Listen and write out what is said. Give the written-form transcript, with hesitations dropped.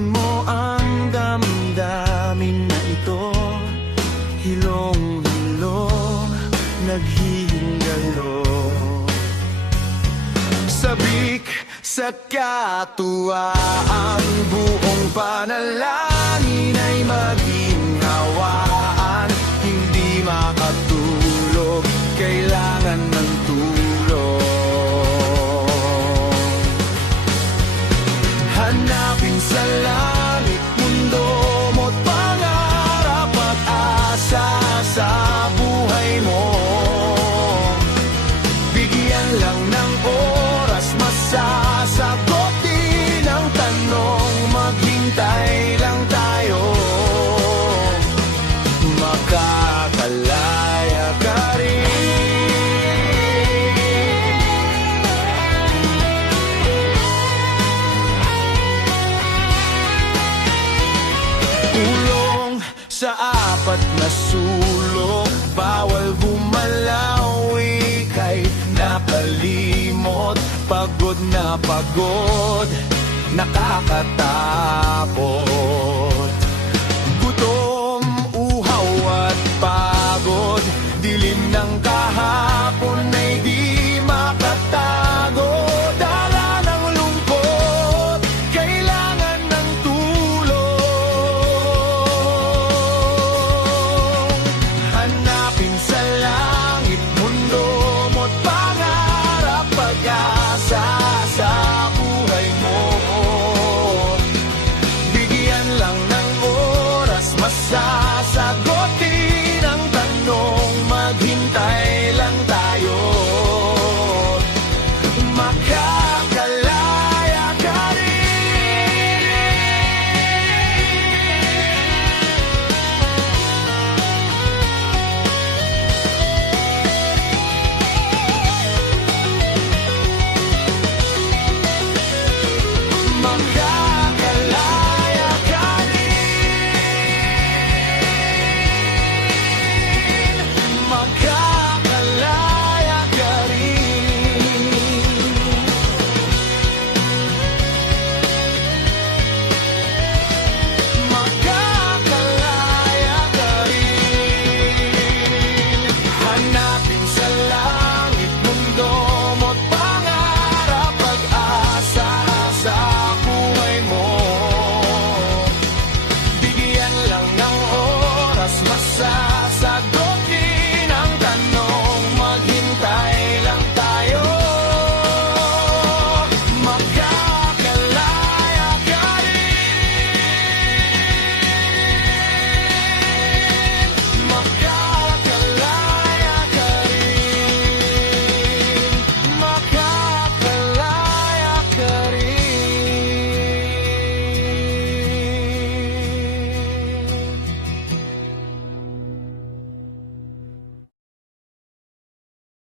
Alamin mo ang damdamin na ito, hilong-hilong, naghihingalo. Sabik sa katuwaan, buong panalangin ay maging hawaan. Hindi makatulog, kailangan ng tulong. Hanapin sa langit mundo mo't pangarap at asa sa buhay mo. Bigyan lang ng oras, masasagot din ang tanong. Maghintay lang tayo, makakalaya ka rin. Ulong sa apat na sulok, bawal bumalaw, ika'y nakalimot. Pagod na pagod, nakakatakot.